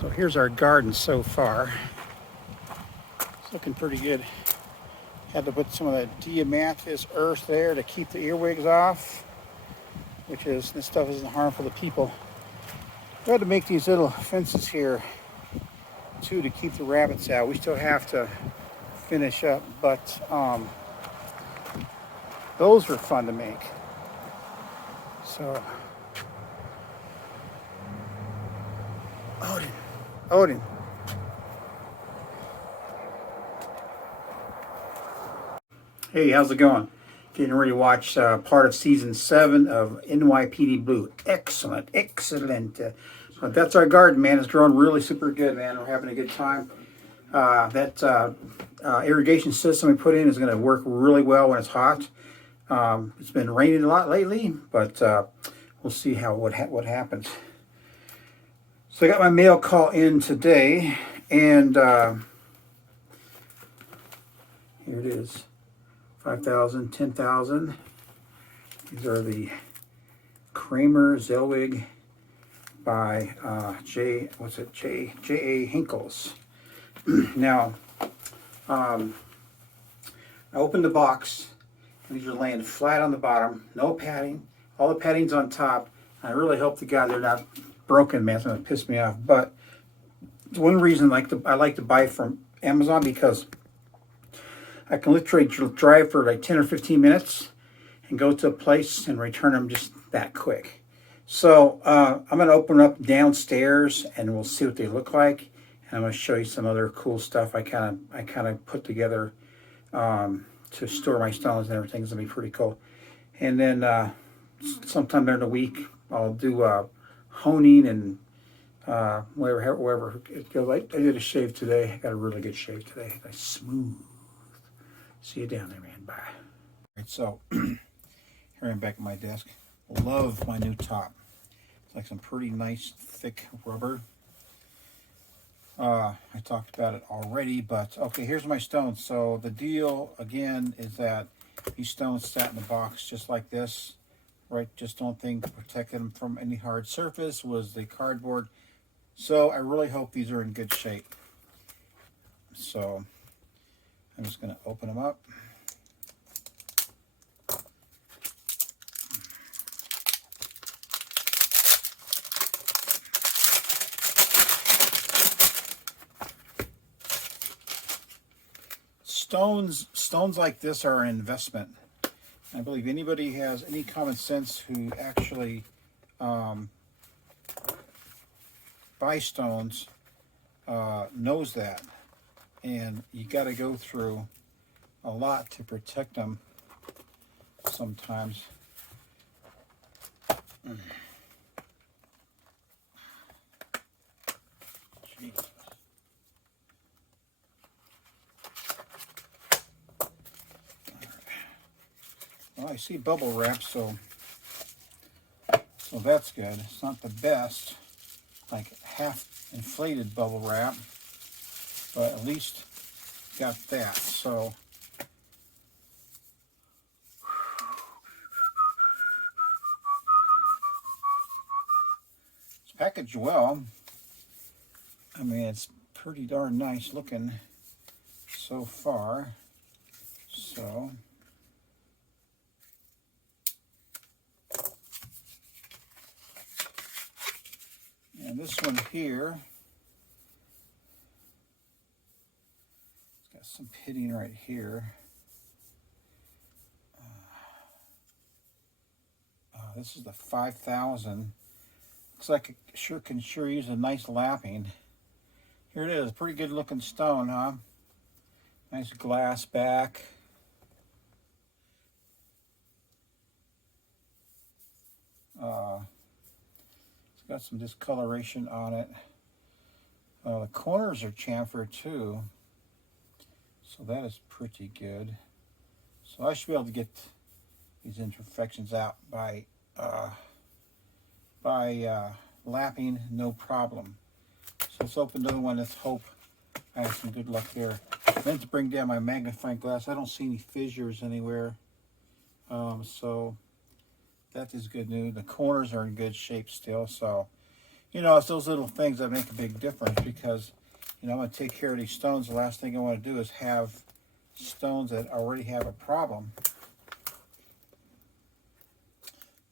So here's our garden so far. It's looking pretty good. Had to put some of that diatomaceous earth there to keep the earwigs off, which is, this stuff isn't harmful to people. We had to make these little fences here too to keep the rabbits out. We still have to finish up, but those were fun to make. So, Odin. Hey, how's it going? Getting ready to watch part of season 7 of NYPD Blue. Excellent. But that's our garden, man. It's growing really super good, man. We're having a good time. That irrigation system we put in is going to work really well when it's hot. It's been raining a lot lately, but we'll see what happens. So I got my mail call in today, and here it is. 5,000, 10,000. These are the Kramer Zwilling by J.A. Henckels. Now, I opened the box, and these are laying flat on the bottom, no padding. All the padding's on top. I really hope to God they're not broken, man. It's going to piss me off. But it's one reason I like to buy from Amazon, because I can literally drive for like 10 or 15 minutes and go to a place and return them just that quick. So I'm going to open up downstairs and we'll see what they look like. And I'm going to show you some other cool stuff I kind of put together to store my stones and everything. It's going to be pretty cool. And then sometime during the week I'll do honing and wherever it goes. I did a shave today. I got a really good shave today. Nice smooth. See you down there, man. Bye. All right, so here I'm back at my desk. Love my new top. It's like some pretty nice thick rubber. I talked about it already, but okay, here's my stones. So the deal again is that these stones sat in the box just like this, right? Just one thing to protect them from any hard surface was the cardboard. So I really hope these are in good shape. So I'm just going to open them up. Stones like this are an investment. I believe anybody has any common sense who actually buys stones knows that. And you got to go through a lot to protect them sometimes. Jeez. Well, I see bubble wrap, so that's good. It's not the best, like half inflated bubble wrap, but at least got that. So it's packaged well. I mean, it's pretty darn nice looking so far. So and this one here, it's got some pitting right here. This is the 5,000. Looks like it can use a nice lapping. Here it is, pretty good looking stone, huh? Nice glass back. It's got some discoloration on it. The corners are chamfered too, so that is pretty good. So I should be able to get these imperfections out by lapping, no problem. So let's open another one. Let's hope I have some good luck there. I meant to bring down my magnifying glass. I don't see any fissures anywhere. So that is good news. The corners are in good shape still. So You know, it's those little things that make a big difference because, you know, I'm going to take care of these stones. The last thing I want to do is have stones that already have a problem.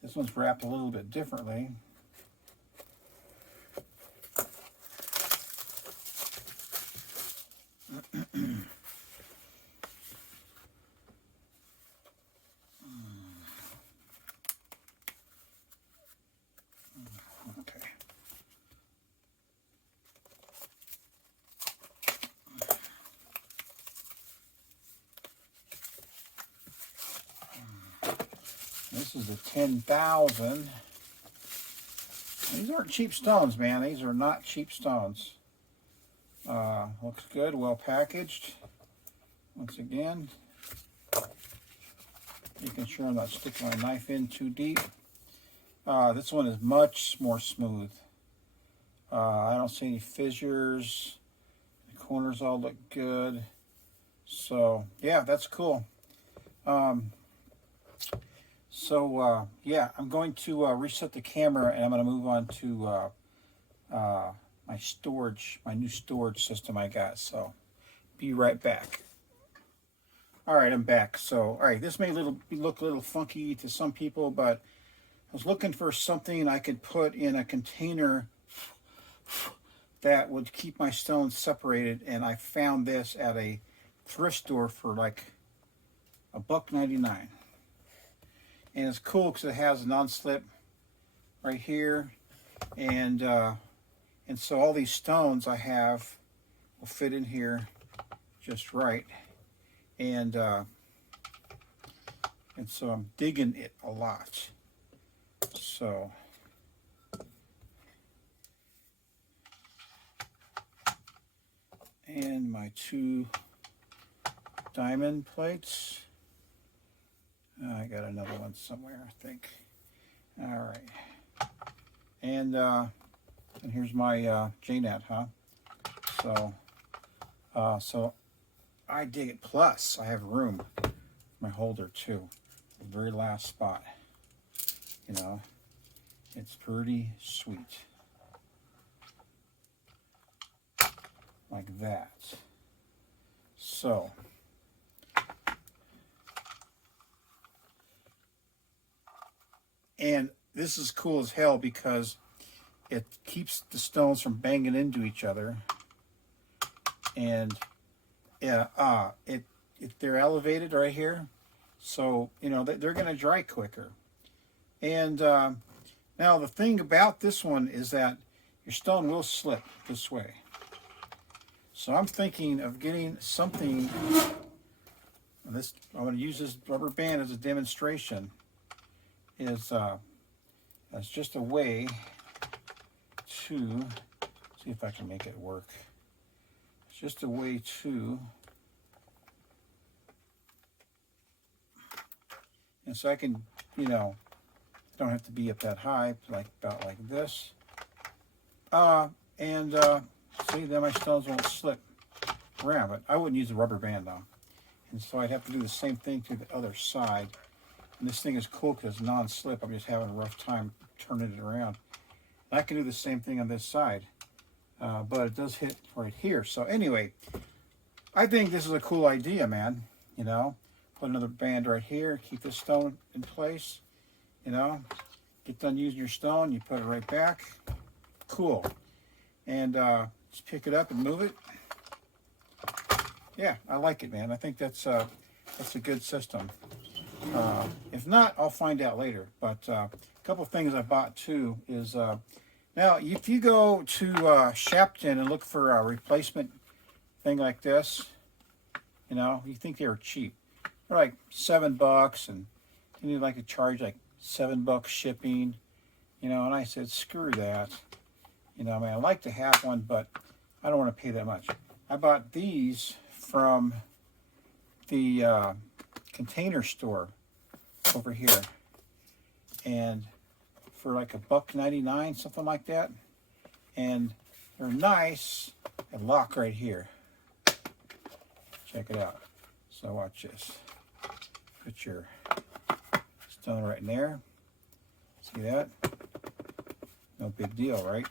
This one's wrapped a little bit differently. Okay. This is the 10,000. These aren't cheap stones, man. These are not cheap stones. Looks good, well packaged. Once again, making sure I'm not sticking my knife in too deep. This one is much more smooth. I don't see any fissures. The corners all look good. So, yeah, that's cool. Yeah, I'm going to reset the camera, and I'm going to move on to my storage, my new storage system I got. So, be right back. All right, I'm back. So, all right, this may look a little funky to some people, but I was looking for something I could put in a container that would keep my stones separated, and I found this at a thrift store for like $1.99. And it's cool because it has a non-slip right here, and so all these stones I have will fit in here just right, and so I'm digging it a lot. So and my 2 diamond plates. I got another one somewhere, I think. All right, and here's my J-net, huh? So I dig it. Plus, I have room for my holder too. The very last spot. You know, it's pretty sweet. Like that. So, and this is cool as hell because it keeps the stones from banging into each other. And they're elevated right here, so you know they're going to dry quicker. And now the thing about this one is that your stone will slip this way. So I'm thinking of getting something. I'm going to use this rubber band as a demonstration. As just a way to see if I can make it work. It's just a way to, and so I can, you know, don't have to be up that high, like about like this. See, then my stones won't slip around, but I wouldn't use a rubber band though. And so I'd have to do the same thing to the other side. And this thing is cool because it's non-slip. I'm just having a rough time turning it around. And I can do the same thing on this side, but it does hit right here. So anyway, I think this is a cool idea, man. You know, put another band right here, keep this stone in place. You know, get done using your stone, you put it right back. Cool. And just pick it up and move it. Yeah, I like it, man. I think that's a good system. If not, I'll find out later. But a couple things I bought too is now if you go to Shepton and look for a replacement thing like this, you know, you think they're cheap. They're like $7, and you like to charge like $7 shipping, you know. And I said, screw that. You know, I mean, I like to have one, but I don't want to pay that much. I bought these from the Container Store over here, and for like $1.99, something like that. And they're nice and lock right here. Check it out. So watch this. Put your stone right in there. See that? No big deal, right?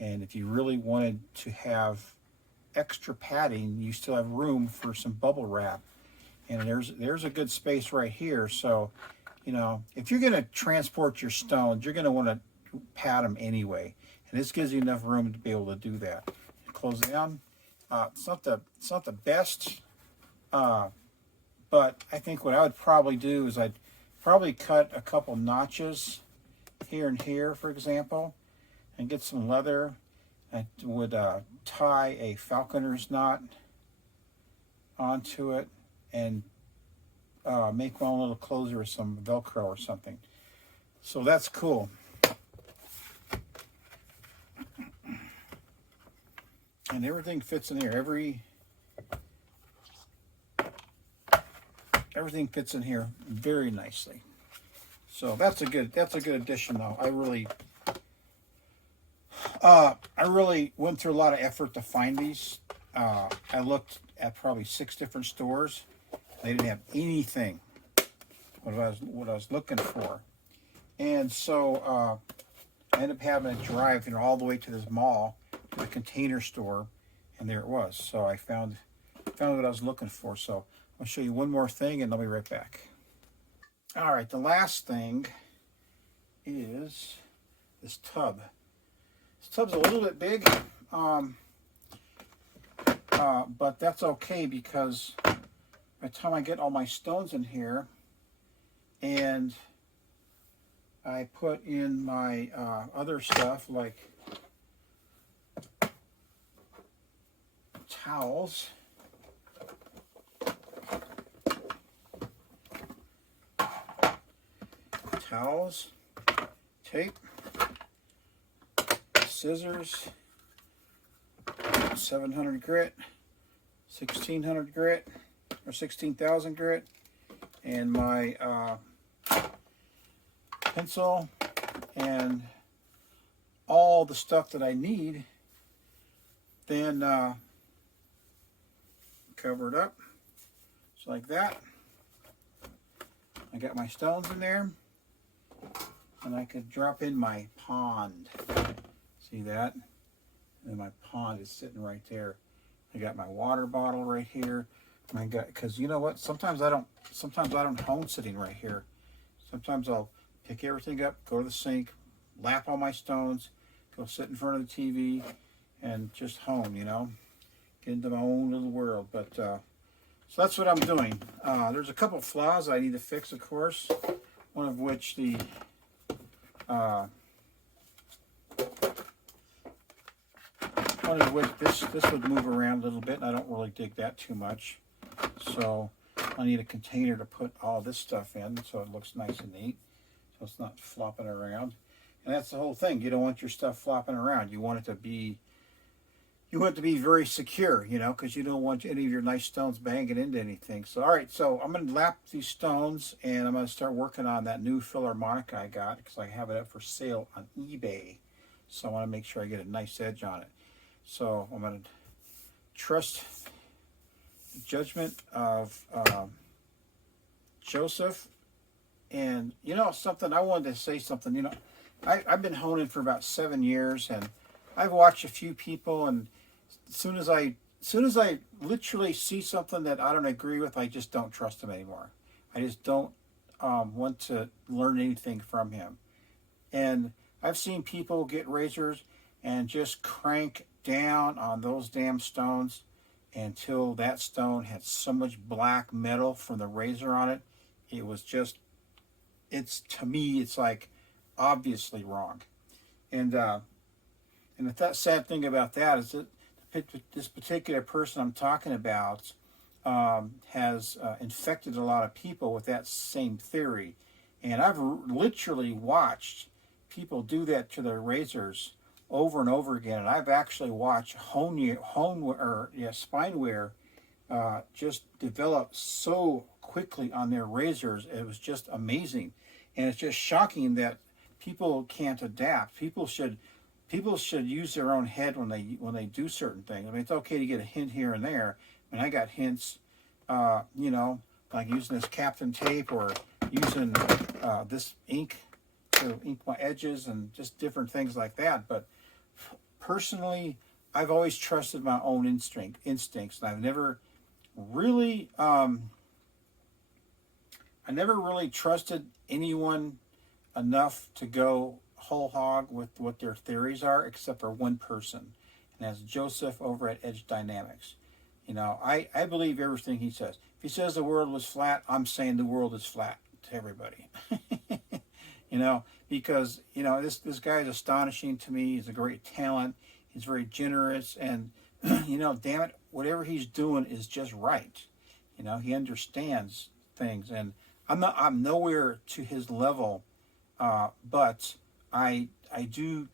And if you really wanted to have extra padding, you still have room for some bubble wrap. And there's a good space right here. So, you know, if you're going to transport your stones, you're going to want to pad them anyway. And this gives you enough room to be able to do that. Close it down. It's not the best, but I think what I would probably do is I'd probably cut a couple notches here and here, for example, and get some leather. I would tie a falconer's knot onto it and make my own little closer with some Velcro or something. So that's cool. And everything fits in here. Everything fits in here very nicely. So that's a good addition, though. I really went through a lot of effort to find these. I looked at probably 6 different stores. They didn't have anything what I was looking for, and so I ended up having to drive, you know, all the way to this mall, to the Container Store, and there it was. So I found what I was looking for. So I'll show you one more thing, and I'll be right back. All right, the last thing is this tub. This tub's a little bit big, but that's okay, because by the time I get all my stones in here and I put in my other stuff like towels, tape, scissors, 700 grit, 1600 grit, or 16,000 grit, and my pencil, and all the stuff that I need, then cover it up, just like that. I got my stones in there, and I could drop in my pond. See that? And my pond is sitting right there. I got my water bottle right here. I got, because you know what? Sometimes I don't hone sitting right here. Sometimes I'll pick everything up, go to the sink, lap all my stones, go sit in front of the TV, and just hone. You know, get into my own little world. But so that's what I'm doing. There's a couple flaws I need to fix, of course. One of which this would move around a little bit, and I don't really dig that too much. So I need a container to put all this stuff in, so it looks nice and neat, so it's not flopping around. And that's the whole thing. You don't want your stuff flopping around. You want it to be very secure, you know, because you don't want any of your nice stones banging into anything. So, all right, so I'm going to lap these stones, and I'm going to start working on that new Philharmonica I got, because I have it up for sale on eBay. So I want to make sure I get a nice edge on it. So I'm going to trust the judgment of Joseph. And, you know, something, I wanted to say something. You know, I've been honing for about 7 years, and I've watched a few people, and as soon as I literally see something that I don't agree with, I just don't trust him anymore. I just don't want to learn anything from him. And I've seen people get razors and just crank down on those damn stones until that stone had so much black metal from the razor on it. It was just, to me, it's like obviously wrong. And the sad thing about that is that this particular person I'm talking about has infected a lot of people with that same theory. And I've literally watched people do that to their razors over and over again. And I've actually watched spine wear just develop so quickly on their razors. It was just amazing. And it's just shocking that people can't adapt. People should use their own head when they do certain things. I mean, it's okay to get a hint here and there. I mean, I got hints, you know, like using this Captain tape, or using this ink to ink my edges, and just different things like that. But personally, I've always trusted my own instincts, and I've never really, I never really trusted anyone enough to go whole hog with what their theories are, except for one person, and that's Joseph over at Edge Dynamics. You know, I believe everything he says. If he says the world was flat, I'm saying the world is flat to everybody. You know, because, you know, this guy is astonishing to me. He's a great talent. He's very generous, and you know, damn it, whatever he's doing is just right. You know, he understands things, and I'm nowhere to his level, but I do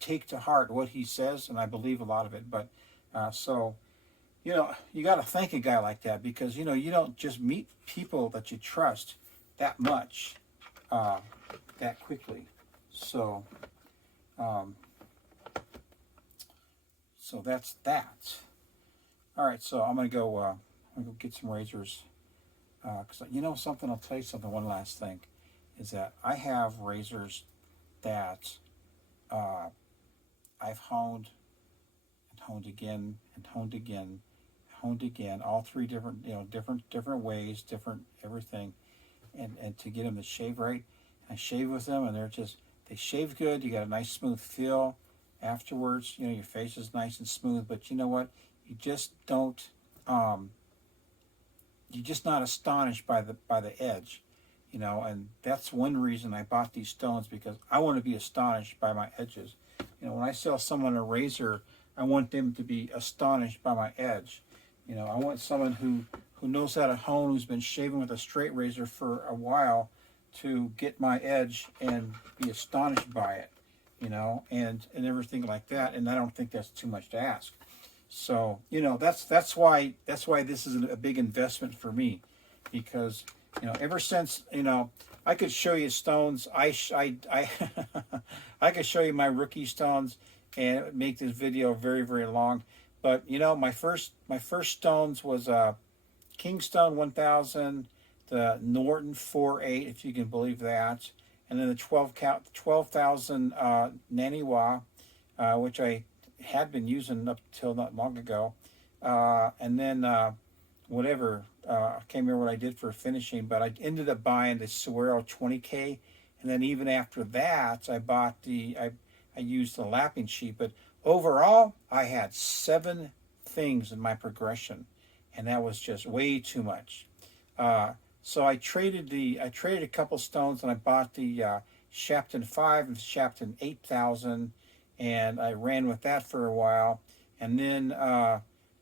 take to heart what he says, and I believe a lot of it. But so, you know, you got to thank a guy like that, because, you know, you don't just meet people that you trust that much, that quickly. So, so that's that. All right, so I'm gonna go get some razors, because you know something. I'll tell you something. One last thing is that I have razors that I've honed and honed again and honed again, honed again, all three different, you know, different ways, different everything, and to get them to shave right. I shave with them, and they shave good. You got a nice smooth feel afterwards. You know, your face is nice and smooth. But you know what? You just don't. You're just not astonished by the edge. You know, and that's one reason I bought these stones, because I want to be astonished by my edges. You know, when I sell someone a razor, I want them to be astonished by my edge. You know, I want someone who knows how to hone, who's been shaving with a straight razor for a while, to get my edge and be astonished by it, you know, and everything like that. And I don't think that's too much to ask. So, you know, that's why this is a big investment for me, because, you know, ever since, you know, I could show you stones. I could show you my rookie stones and make this video very, very long. But, you know, my first stones was Kingstone 1000, the Norton 4.8, if you can believe that, and then the 12,000 Naniwa, which I had been using up till not long ago, and then whatever, I can't remember what I did for finishing, but I ended up buying the Suero 20K, and then even after that, I bought I used the lapping sheet. But overall, I had 7 things in my progression, and that was just way too much. So I traded a couple stones, and I bought the Shapton 5 and Shapton 8000, and I ran with that for a while. And then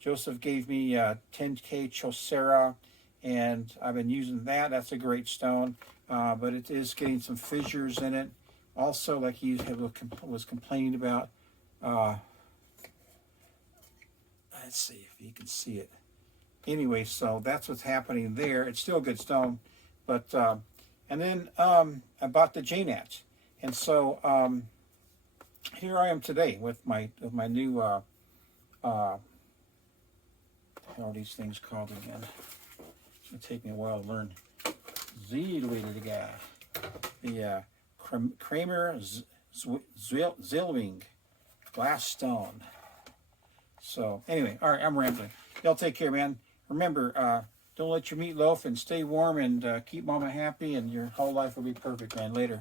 Joseph gave me 10K Chaucera, and I've been using that. That's a great stone, but it is getting some fissures in it. Also, like he was complaining about. Let's see if you can see it. Anyway, so that's what's happening there. It's still a good stone, but and then I bought the JNAT, and so here I am today with my new what are these things called again? It's gonna take me a while to learn. The Kramer Zwilling glass stone. So anyway, all right, I'm rambling. Y'all take care, man. Remember, don't let your meat loaf, and stay warm, and keep mama happy, and your whole life will be perfect, man. Later.